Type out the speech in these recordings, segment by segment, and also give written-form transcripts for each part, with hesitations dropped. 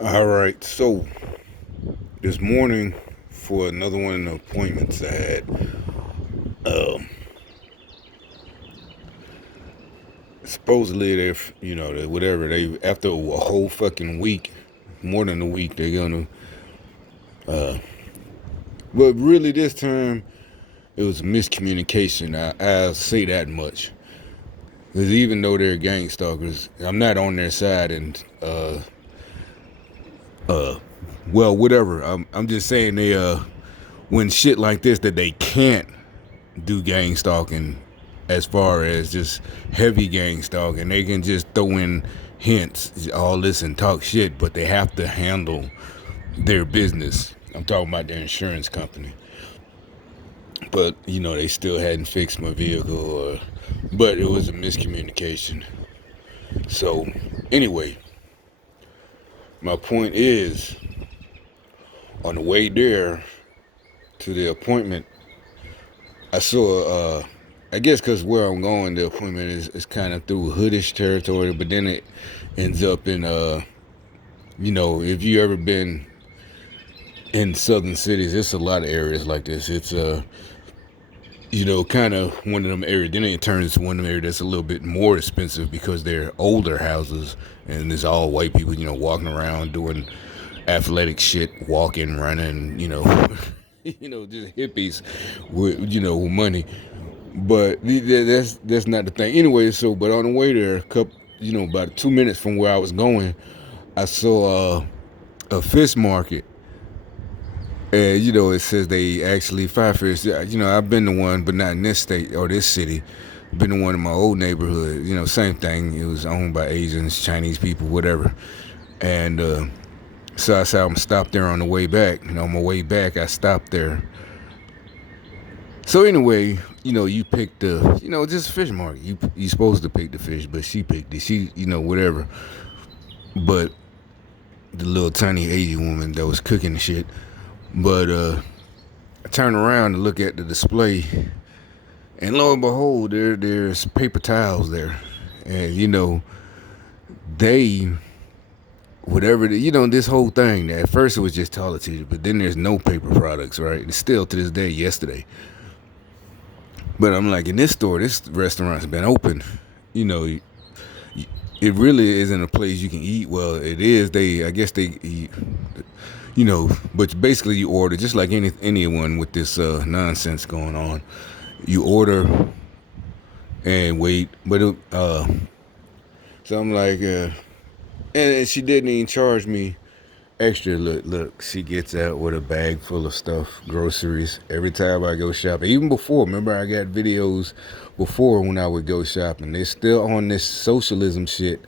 All right, so this morning for another one of the appointments I had, um, supposedly they whatever they after a whole fucking week, more than a week, they're gonna. But really, this time it was miscommunication. I'll say that much. Because even though they're gang stalkers, I'm not on their side, and well, whatever. I'm just saying when shit like this that they can't do gang stalking as far as just heavy gang stalking. They can just throw in hints, all this, and talk shit, but they have to handle their business. I'm talking about their insurance company. But, they still hadn't fixed my vehicle, but it was a miscommunication. So, anyway, my point is on the way there to the appointment, I saw I guess because where I'm going, the appointment is kind of through hoodish territory, but then it ends up in, if you ever been in southern cities, it's a lot of areas like this. It's, kind of one of them areas. Then it turns to one of them areas that's a little bit more expensive because they're older houses and it's all white people, walking around doing athletic shit, walking, running, just hippies with money. But that's not the thing. Anyway, but on the way there, about 2 minutes from where I was going, I saw a fish market. And it says they actually fry fish. I've been to one, but not in this state or this city. Been to one in my old neighborhood. Same thing. It was owned by Asians, Chinese people, whatever. And so I said I'm gonna stop there on the way back. On my way back, I stopped there. So anyway, you picked just fish market. You supposed to pick the fish, but she picked it. She, whatever. But the little tiny Asian woman that was cooking the shit. But I turned around to look at the display, and lo and behold, there's paper towels there, and they whatever this whole thing. At first it was just toilet tissue, but then there's no paper products, right? It's still to this day, yesterday. But I'm like, in this store, this restaurant's been open. You know, it really isn't a place you can eat. Well, it is. I guess they eat, but basically you order just like anyone with this nonsense going on. You order and wait, but so I'm like, and she didn't even charge me extra. Look, she gets out with a bag full of stuff, groceries, every time I go shopping. Even before, remember I got videos before when I would go shopping. They're still on this socialism shit.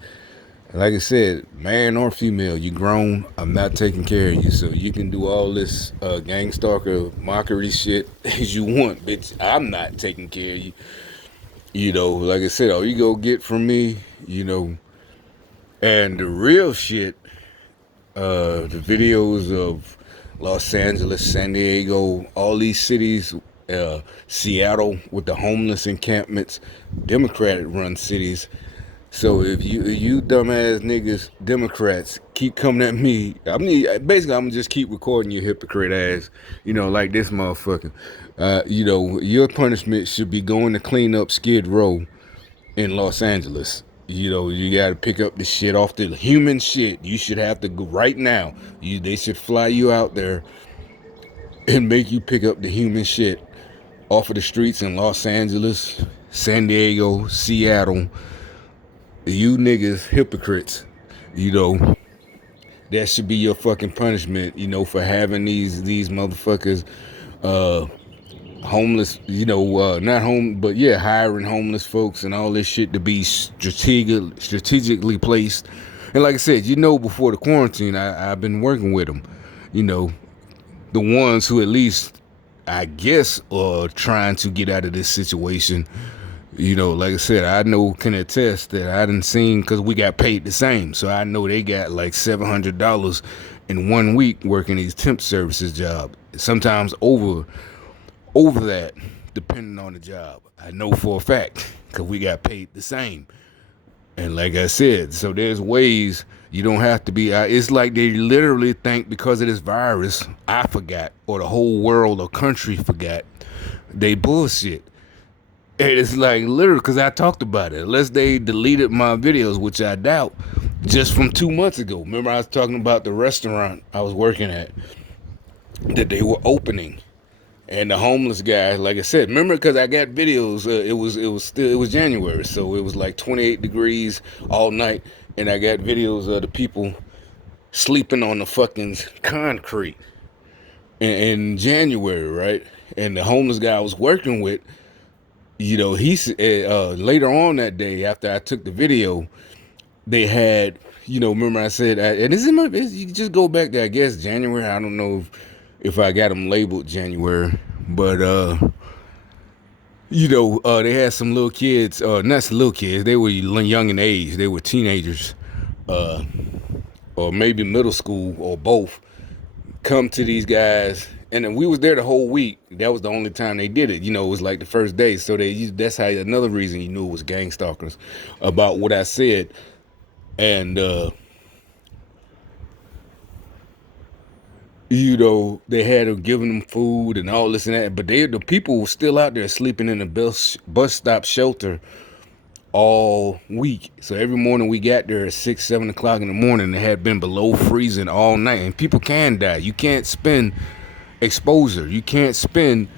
Like I said, man or female, you grown, I'm not taking care of you. So you can do all this gang stalker mockery shit as you want, bitch. I'm not taking care of you. Like I said, all you go get from me, and the real shit, the videos of Los Angeles, San Diego, all these cities, Seattle with the homeless encampments, Democratic-run cities. So if you dumbass niggas, Democrats, keep coming at me, basically I'm gonna just keep recording your hypocrite ass, like this motherfucker. Your punishment should be going to clean up Skid Row in Los Angeles. You got to pick up the shit off the human shit. You should have to go right now. They should fly you out there and make you pick up the human shit off of the streets in Los Angeles, San Diego, Seattle. You niggas hypocrites. That should be your fucking punishment. For having these motherfuckers homeless, not home, but yeah, hiring homeless folks and all this shit to be strategically placed. And like I said, before the quarantine, I've been working with them. The ones who at least, I guess, are trying to get out of this situation. Like I said, I can attest that I didn't seen because we got paid the same. So I know they got like $700 in 1 week working these temp services job. Sometimes over that, depending on the job. I know for a fact because we got paid the same. And like I said, so there's ways you don't have to be. It's like they literally think because of this virus, I forgot, or the whole world or country forgot. They bullshit. And it's like literally because I talked about it. Unless they deleted my videos, which I doubt, just from 2 months ago. Remember, I was talking about the restaurant I was working at that they were opening. And the homeless guy, like I said, remember because I got videos. It was January, so it was like 28 degrees all night, and I got videos of the people sleeping on the fucking concrete in January, right? And the homeless guy I was working with, he later on that day after I took the video, they had, remember I said, and this is you just go back to I guess January. I don't know if I got them labeled January, but they had some little kids, not some little kids, they were young in age, they were teenagers, or maybe middle school or both, come to these guys. And then we was there the whole week. That was the only time they did it. It was like the first day. So that's how another reason you knew it was gang stalkers about what I said. And they had given them food and all this and that, but the people were still out there sleeping in the bus stop shelter all week. So every morning we got there at 6, 7 o'clock in the morning. It had been below freezing all night, and people can die. You can't spend exposure. You can't spend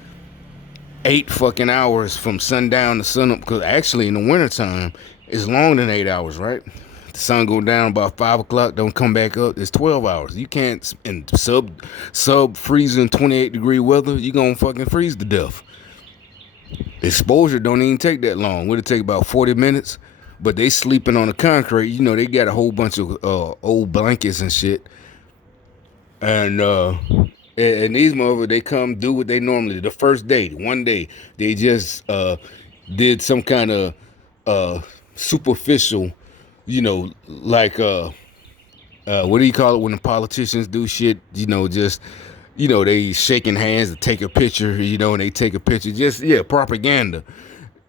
8 fucking hours from sundown to sunup, because actually in the wintertime it's longer than 8 hours, right? The sun go down about 5 o'clock, don't come back up. It's 12 hours. You can't, in sub freezing 28-degree weather, you gonna fucking freeze to death. Exposure don't even take that long. Would it take about 40 minutes? But they sleeping on the concrete. They got a whole bunch of old blankets and shit. And these motherfuckers, they come do what they normally do. The first day, one day, they just did some kind of superficial, like what do you call it when the politicians do shit? Just they shaking hands to take a picture. And they take a picture. Just propaganda.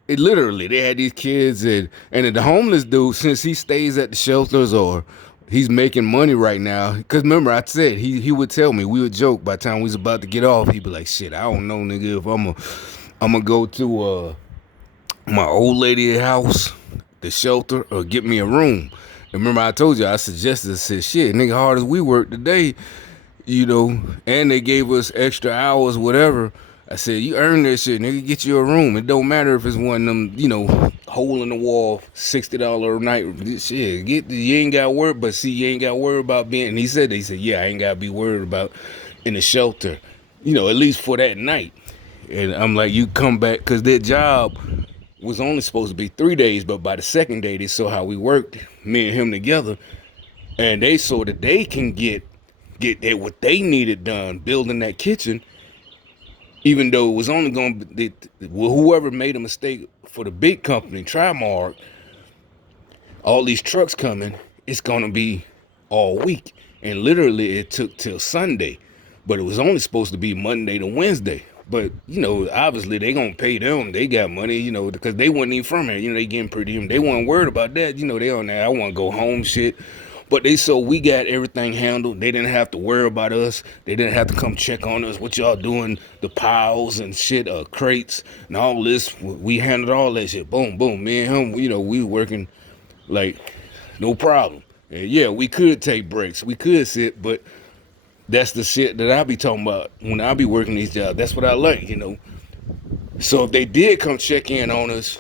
It literally, they had these kids, and the homeless dude, since he stays at the shelters or he's making money right now. Because remember, I said he would tell me, we would joke by the time we was about to get off. He'd be like, "Shit, I don't know, nigga, if I'm gonna go to my old lady house, the shelter, or get me a room." And remember, I told you I suggested, I said, "Shit, nigga, hard as we work today, and they gave us extra hours, whatever." I said, "You earn that shit, nigga. Get you a room. It don't matter if it's one of them, hole in the wall, $60 a night. Shit, you ain't got to worry, but see, you ain't got to worry about being." And he said, "Yeah, I ain't got to be worried about in the shelter, at least for that night." And I'm like, "You come back," because their job was only supposed to be 3 days, but by the second day, they saw how we worked, me and him together, and they saw that they can get what they needed done, building that kitchen. Even though it was only going to be, whoever made a mistake for the big company, Trimark, all these trucks coming, it's going to be all week. And literally it took till Sunday. But it was only supposed to be Monday to Wednesday. But, obviously they going to pay them. They got money, because they wasn't even from here. They getting per diem. They weren't worried about that. They on there, I want to go home shit. But we got everything handled. They didn't have to worry about us. They didn't have to come check on us. What y'all doing? The piles and shit, crates and all this. We handled all that shit. Boom, boom. Me and him, we working like no problem. And yeah, we could take breaks. We could sit, but that's the shit that I be talking about when I be working these jobs. That's what I like, So if they did come check in on us,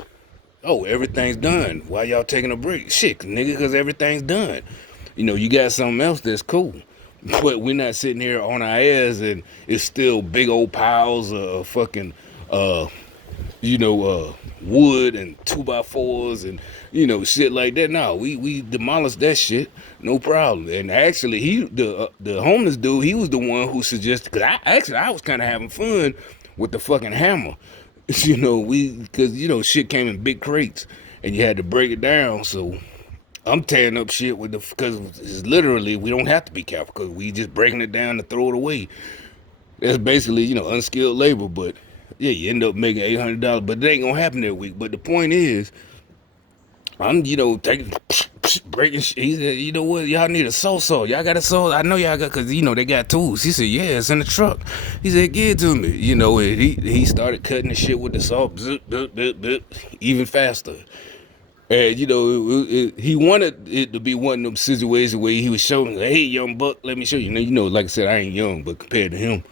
oh, everything's done. Why y'all taking a break? Shit, nigga, because everything's done. You got something else that's cool. But we're not sitting here on our ass and it's still big old piles of fucking, wood and 2x4s and, shit like that. No, we demolished that shit. No problem. And actually, the homeless dude, he was the one who suggested, because I was kind of having fun with the fucking hammer. Because, shit came in big crates and you had to break it down. So I'm tearing up shit because it's literally, we don't have to be careful because we just breaking it down to throw it away. That's basically, unskilled labor. But yeah, you end up making $800, but it ain't gonna happen every week. But the point is, I'm, taking, breaking shit. He said, you know what, y'all need a saw. Y'all got a saw? I know y'all got, because, they got tools. He said, yeah, it's in the truck. He said, give it to me. And he started cutting the shit with the saw, even faster. And, he wanted it to be one of them situations where he was showing, hey, young buck, let me show you. Like I said, I ain't young, but compared to him.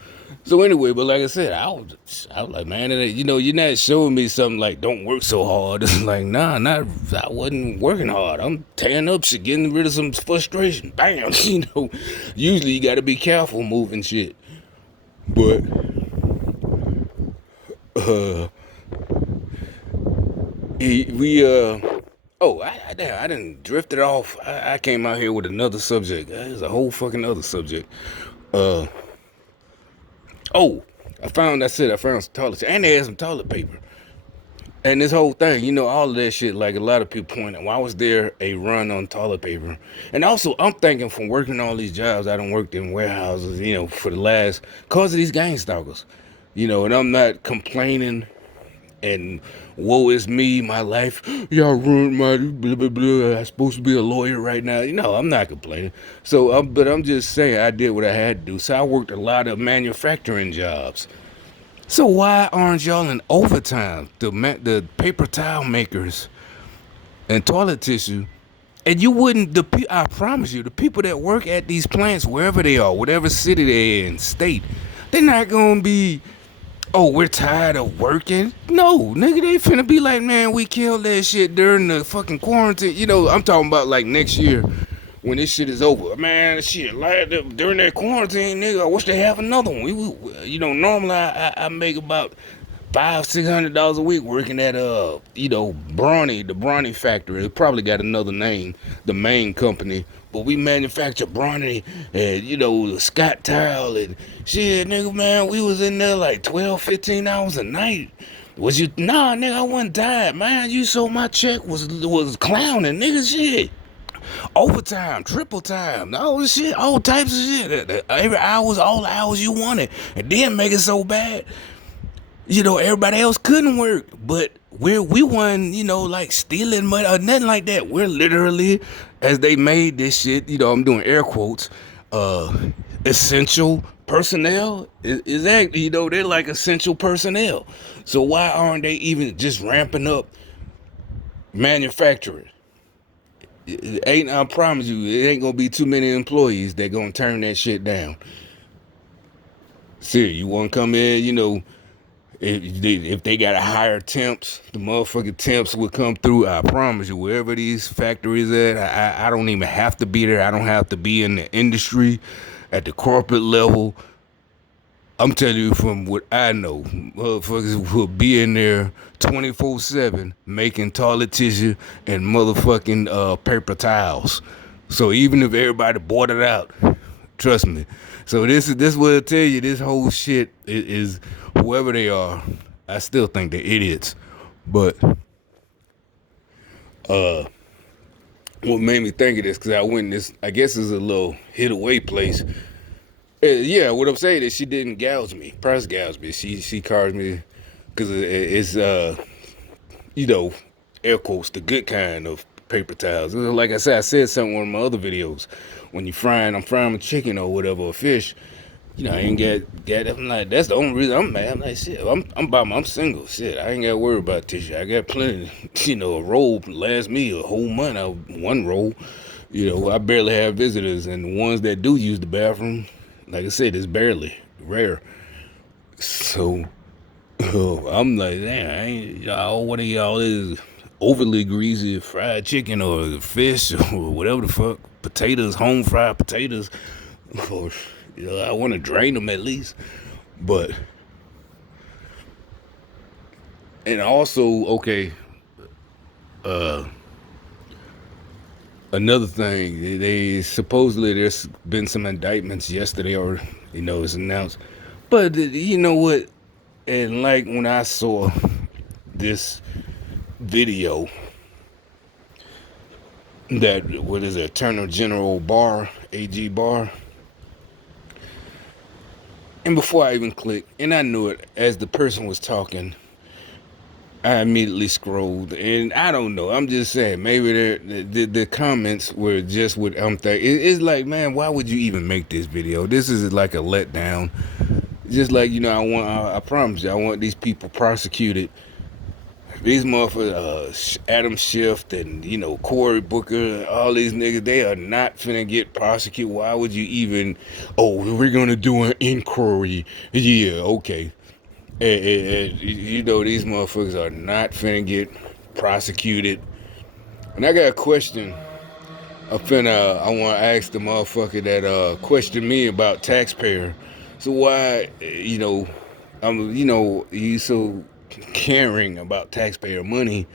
So anyway, but like I said, I was like, man, you're not showing me something like don't work so hard. It's like, nah, I wasn't working hard. I'm tearing up shit, getting rid of some frustration. Bam, Usually you got to be careful moving shit, but uh, we oh, I didn't drifted off. I came out here with another subject. There's a whole fucking other subject. Uh, oh, I found some toilet, and they had some toilet paper. And this whole thing, all of that shit, like a lot of people pointing, why was there a run on toilet paper? And also, I'm thinking from working all these jobs, I done worked in warehouses, for the last, cause of these gang stalkers, and I'm not complaining and woe is me, my life, y'all ruined my blah, blah, blah, I'm supposed to be a lawyer right now. I'm not complaining. So, but I'm just saying I did what I had to do. So I worked a lot of manufacturing jobs. So why aren't y'all in overtime? The paper towel makers and toilet tissue, and you wouldn't. I promise you, the people that work at these plants, wherever they are, whatever city they're in, state, they're not gonna be. Oh, we're tired of working. No, nigga, they finna be like, man, we killed that shit during the fucking quarantine. I'm talking about like next year when this shit is over. Man, shit, like during that quarantine, nigga, I wish they have another one. Normally I make about $500-600 a week working at the Brawny factory. It probably got another name, the main company. But we manufacture Brawny and Scott Tile and shit, nigga, man. We was in there like 12, 15 hours a night. Was you nah, nigga? I wasn't tired, man. You saw my check was clowning, nigga. Shit, overtime, triple time, all shit, all types of shit. Every hour's all the hours you wanted, and then make it so bad. Everybody else couldn't work, but we weren't, like stealing money or nothing like that. We're literally, as they made this shit, I'm doing air quotes, essential personnel. Is that, they're like essential personnel. So why aren't they even just ramping up manufacturing? I promise you, it ain't gonna be too many employees that gonna turn that shit down. See, you wanna come in, if they got to hire temps, the motherfucking temps will come through. I promise you, wherever these factories at, I don't even have to be there. I don't have to be in the industry at the corporate level. I'm telling you from what I know, motherfuckers will be in there 24/7 making toilet tissue and motherfucking paper towels. So even if everybody bought it out, trust me. So this will tell you this whole shit is whoever they are. I still think they're idiots, but what made me think of this because I went in this. I guess it's a little hid away place. Yeah, what I'm saying is she didn't gouge me, price gouge me. She charged me because it's you know air quotes the good kind of paper towels. Like I said something in one of my other videos. When I'm frying a chicken or whatever, or fish. I ain't got. I'm like, that's the only reason I'm mad. I'm like, shit. I'm single. Shit, I ain't got to worry about tissue. I got plenty. A roll lasts me a whole month. One roll. I barely have visitors, and the ones that do use the bathroom, like I said, it's barely rare. So I'm like, damn, I ain't y'all. One of y'all is overly greasy fried chicken or fish or whatever the fuck. Potatoes, home fried potatoes. Or, I want to drain them at least. But, and also, okay, another thing, they supposedly there's been some indictments yesterday or, it's announced. But, you know what? And like when I saw this video that, what is it, Attorney General Barr, AG Barr, and before I even clicked, and I knew it as the person was talking, I immediately scrolled, and I don't know. I'm just saying, maybe the comments were just what I'm thinking. It's like, man, why would you even make this video? This is like a letdown. Just like, I promise you, I want these people prosecuted. These motherfuckers, Adam Schiff and Cory Booker, all these niggas, they are not finna get prosecuted. Why would you even? Oh, we're gonna do an inquiry. Yeah, okay. These motherfuckers are not finna get prosecuted. And I got a question. I want to ask the motherfucker that questioned me about taxpayer. So why, you so caring about taxpayer money?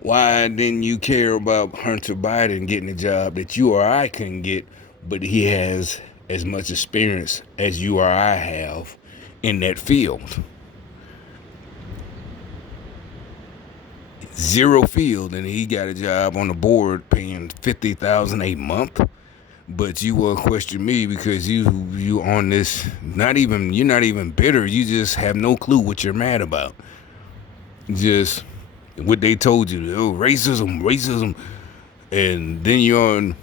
Why didn't you care about Hunter Biden getting a job that you or I couldn't get, but he has as much experience as you or I have in that field? Zero field, and he got a job on the board paying $50,000 a month. But you will question me because you on this. You're not even bitter. You just have no clue what you're mad about. Just what they told you. Oh, racism, and then you're on.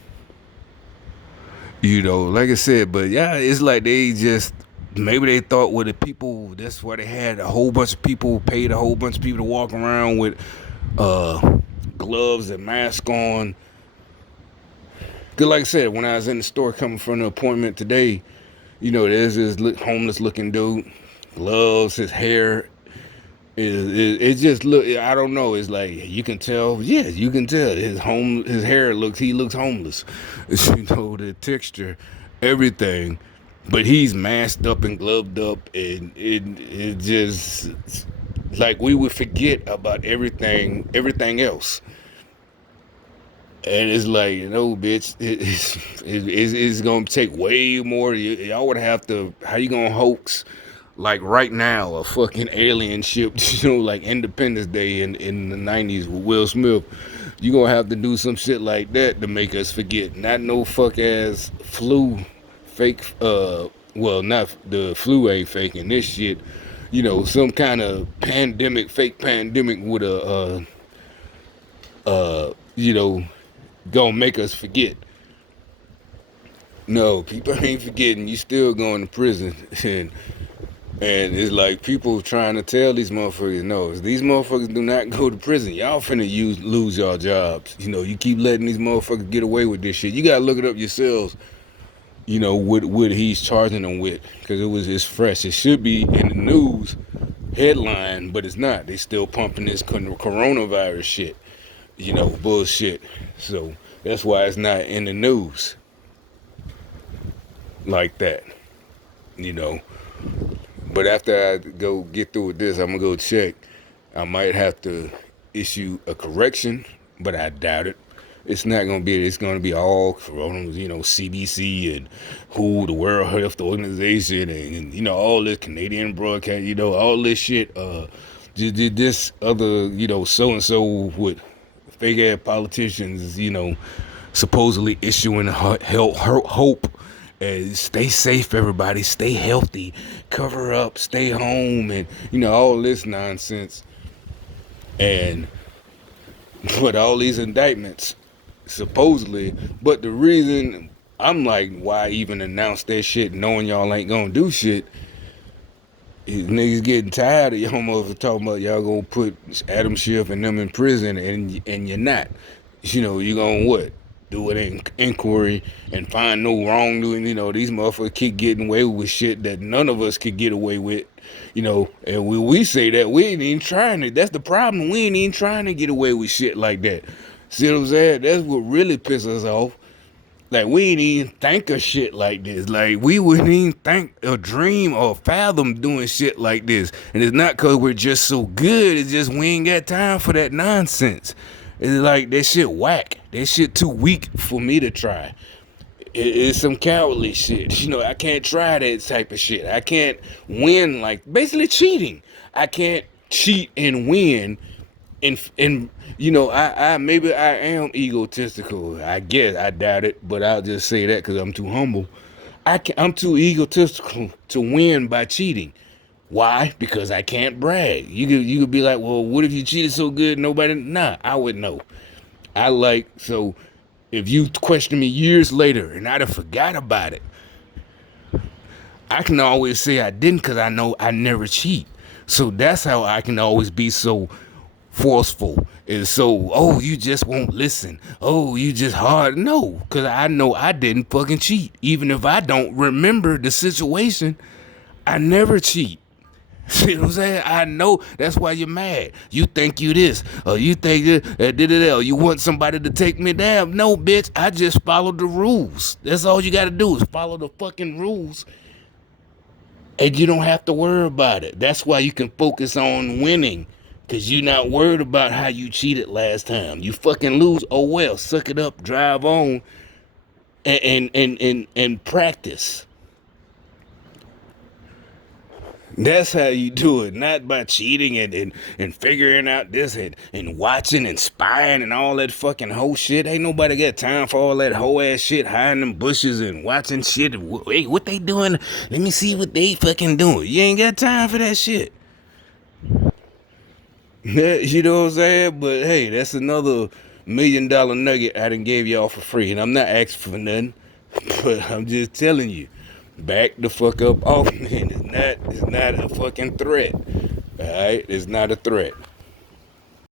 Like I said, but yeah, it's like they just maybe they thought with the people. That's why they had a whole bunch of people, paid a whole bunch of people to walk around with gloves and mask on. Cause like I said, when I was in the store coming from the appointment today, there's this homeless looking dude, gloves, his hair it just look. I don't know. It's like you can tell. Yeah, you can tell his hair looks. He looks homeless. The texture, everything. But he's masked up and gloved up, and it just like we would forget about everything else. And it's like, bitch, it's gonna take way more. Y'all would have to. How you gonna hoax, like right now, a fucking alien ship? Like Independence Day in the '90s with Will Smith. You gonna have to do some shit like that to make us forget. Not no fuck ass flu, fake. Well, not the flu ain't faking this shit. Some kind of pandemic, fake pandemic with you know gonna make us forget. No, people ain't forgetting. You still going to prison, and it's like people trying to tell these motherfuckers, no, if these motherfuckers do not go to prison, y'all finna lose y'all jobs. You keep letting these motherfuckers get away with this shit. You gotta look it up yourselves. What he's charging them with, because it's fresh. It should be in the news headline, but it's not. They still pumping this coronavirus shit. Bullshit. So that's why it's not in the news like that. You know. But after I go get through with this, I'm gonna go check. I might have to issue a correction, but I doubt it. It's not gonna be. It's gonna be all Corona, CDC and WHO, the World Health Organization, and all this Canadian broadcast, all this shit. This other, so and so with fake ass politicians, supposedly issuing hope. Stay safe, everybody. Stay healthy. Cover up. Stay home, and all this nonsense. And but all these indictments, supposedly. But the reason I'm like, why even announce that shit, knowing y'all ain't gonna do shit? Is niggas getting tired of y'all motherfuckers talking about y'all gonna put Adam Schiff and them in prison, and you're not. You gonna what? Do an inquiry and find no wrongdoing. These motherfuckers keep getting away with shit that none of us could get away with. And we say that, we ain't even trying to. That's the problem. We ain't even trying to get away with shit like that. See what I'm saying? That's what really pisses us off. Like, we ain't even think of shit like this. Like, we wouldn't even think or dream or fathom doing shit like this. And it's not because we're just so good. It's just we ain't got time for that nonsense. It's like, that shit whack. That shit too weak for me to try. It's some cowardly shit. I can't try that type of shit. I can't win, like, basically cheating. I can't cheat and win. And I maybe I am egotistical. I guess I doubt it, but I'll just say that because I'm too humble. I'm too egotistical to win by cheating. Why? Because I can't brag. You could be like, well, what if you cheated so good nobody? Nah, I would know. I like so. If you question me years later and I'd have forgot about it, I can always say I didn't because I know I never cheat. So that's how I can always be so forceful. Is so, oh, you just won't listen. Oh, you just hard. No, because I know I didn't fucking cheat. Even if I don't remember the situation, I never cheat. See what I'm saying? I know that's why you're mad. You think you this, or you think or you want somebody to take me down. No, bitch, I just followed the rules. That's all you gotta do is follow the fucking rules. And you don't have to worry about it. That's why you can focus on winning. Cause you're not worried about how you cheated last time. You fucking lose. Oh well, suck it up, drive on, and practice. That's how you do it, not by cheating and figuring out this and watching and spying and all that fucking hoe shit. Ain't nobody got time for all that hoe ass shit, hiding in bushes and watching shit. Hey, what they doing? Let me see what they fucking doing. You ain't got time for that shit. You know what I'm saying? But hey, that's another $1 million nugget I done gave y'all for free. And I'm not asking for nothing. But I'm just telling you. Back the fuck up off, man. It's not a fucking threat. Alright? It's not a threat.